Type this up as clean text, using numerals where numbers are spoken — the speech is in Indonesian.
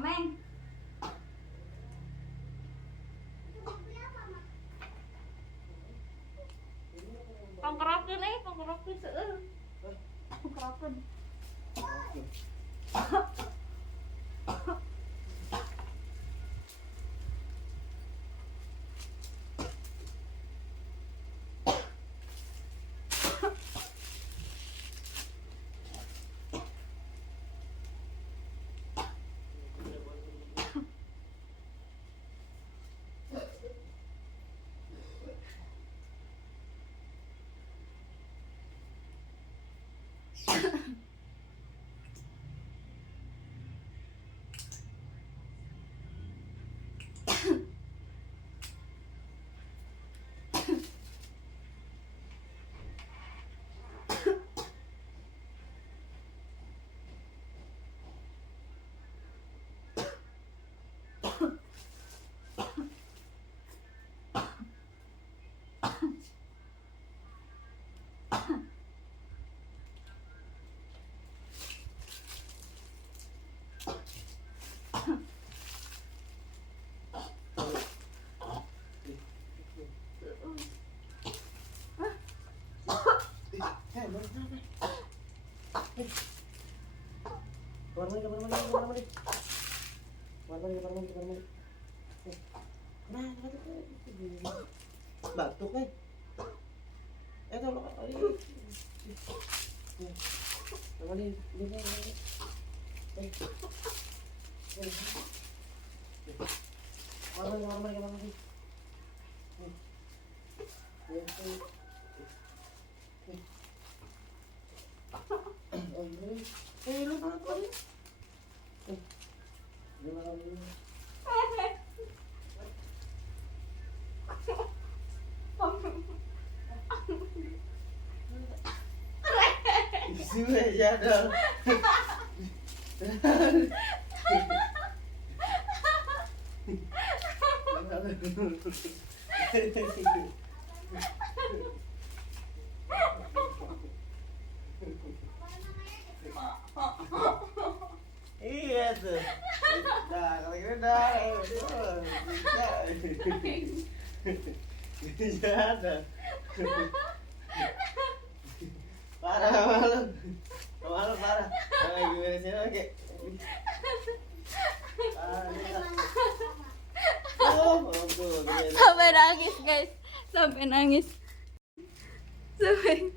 Ameng. Pangkerakeun pangkerakeun seueur. Pangkerakeun. Kamar mandi. Nah, batuk nih. Tolong kali. Kamar mandi, kamar mandi. Lu apa nih? Sini ya dong. Iya tuh. Nah, kalau gitu dah. Bisa ada. Parah malu. Malu parah. Gimana sih lagi? Sampai nangis, guys. Sampai nangis. Sampai